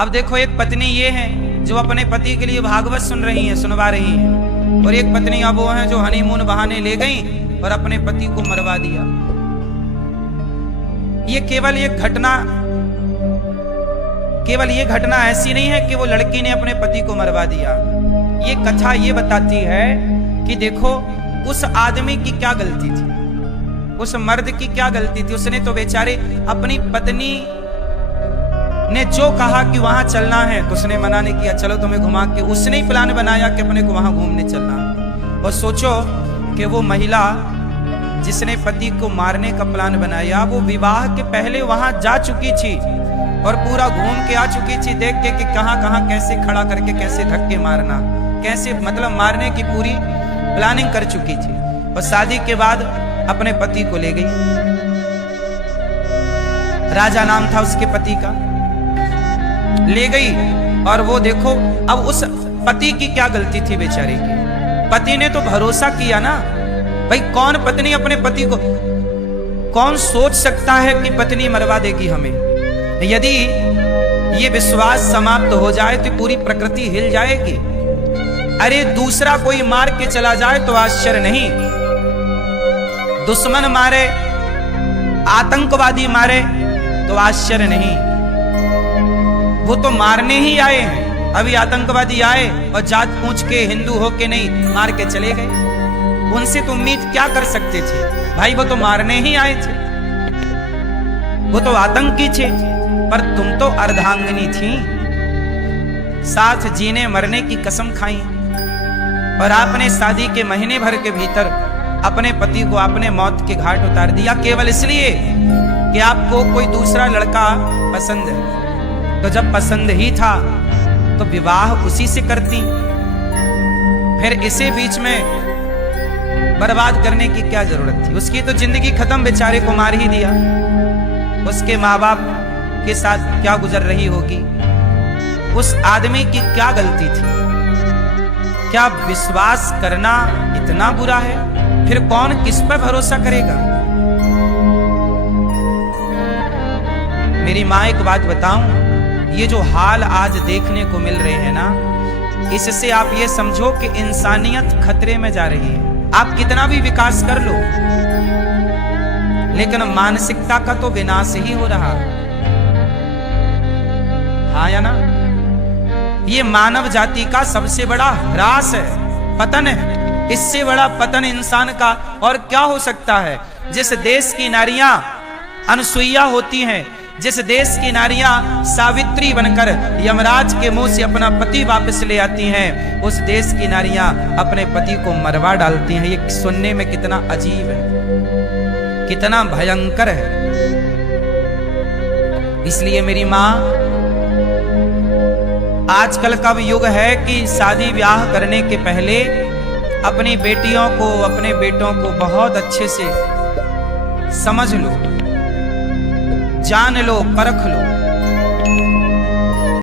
अब देखो, एक पत्नी ये है जो अपने पति के लिए भागवत सुन रही है, सुनवा रही है, और एक पत्नी अब वो है जो हनीमून बहाने ले गई और अपने पति को मरवा दिया। ये केवल ये घटना ऐसी नहीं है कि वो लड़की ने अपने पति को मरवा दिया। ये कथा ये बताती है कि देखो उस आदमी की क्या गलती थी, उस मर्द की क्या गलती थी। उसने तो बेचारे अपनी पत्नी ने जो कहा कि वहां चलना है तो उसने मना नहीं किया, चलो तुम्हें घुमा के, उसने ही प्लान बनाया कि अपने को वहां घूमने चलना। और सोचो कि वो महिला जिसने पति को मारने का प्लान बनाया, वो विवाह के पहले वहां जा चुकी थी और पूरा घूम के आ चुकी थी, देख के कि कहां कहां कैसे खड़ा करके कैसे धक्के मारना, कैसे मतलब मारने की पूरी प्लानिंग कर चुकी थी। और शादी के बाद अपने पति को ले गई। राजा नाम था उसके पति का, ले गई। और वो देखो अब उस पति की क्या गलती थी बेचारे की। पति ने तो भरोसा किया ना भाई, कौन पत्नी अपने पति को, कौन सोच सकता है कि पत्नी मरवा देगी हमें। यदि ये विश्वास समाप्त हो जाए तो पूरी प्रकृति हिल जाएगी। अरे दूसरा कोई मार के चला जाए तो आश्चर्य नहीं, दुश्मन मारे, आतंकवादी मारे तो आश्चर्य नहीं। वो तो मारने ही आए हैं। अभी आतंकवादी आए और जात पूछ के हिंदू हो के नहीं, मार के चले गए। उनसे तो उम्मीद क्या कर सकते थे भाई, वो तो मारने ही आए थे, वो तो आतंकी थे। पर तुम तो अर्धांगिनी थी, साथ जीने मरने की कसम खाई, और आपने शादी के महीने भर के भीतर अपने पति को आपने मौत के घाट उतार दिया, केवल इसलिए कि आपको कोई दूसरा लड़का पसंद है। तो जब पसंद ही था तो विवाह उसी से करती, फिर इसे बीच में बर्बाद करने की क्या जरूरत थी। उसकी तो जिंदगी खत्म, बेचारे को मार ही दिया। उसके माँ बाप के साथ क्या गुजर रही होगी, उस आदमी की क्या गलती थी। क्या विश्वास करना इतना बुरा है? फिर कौन किस पर भरोसा करेगा। मेरी माँ एक बात बताऊं, ये जो हाल आज देखने को मिल रहे हैं ना, इससे आप ये समझो कि इंसानियत खतरे में जा रही है। आप कितना भी विकास कर लो, लेकिन मानसिकता का तो विनाश ही हो रहा। हाँ या ना? ये मानव जाति का सबसे बड़ा ह्रास है, पतन है। इससे बड़ा पतन इंसान का और क्या हो सकता है। जिस देश की नारियां अनसुईया होती हैं, जिस देश की नारियां सावित्री बनकर यमराज के मुंह से अपना पति वापस ले आती हैं, उस देश की नारियां अपने पति को मरवा डालती हैं। ये सुनने में कितना अजीब है, कितना भयंकर है। इसलिए मेरी मां, आजकल का युग है कि शादी ब्याह करने के पहले अपनी बेटियों को, अपने बेटों को बहुत अच्छे से समझ लो, जान लो, परख लो।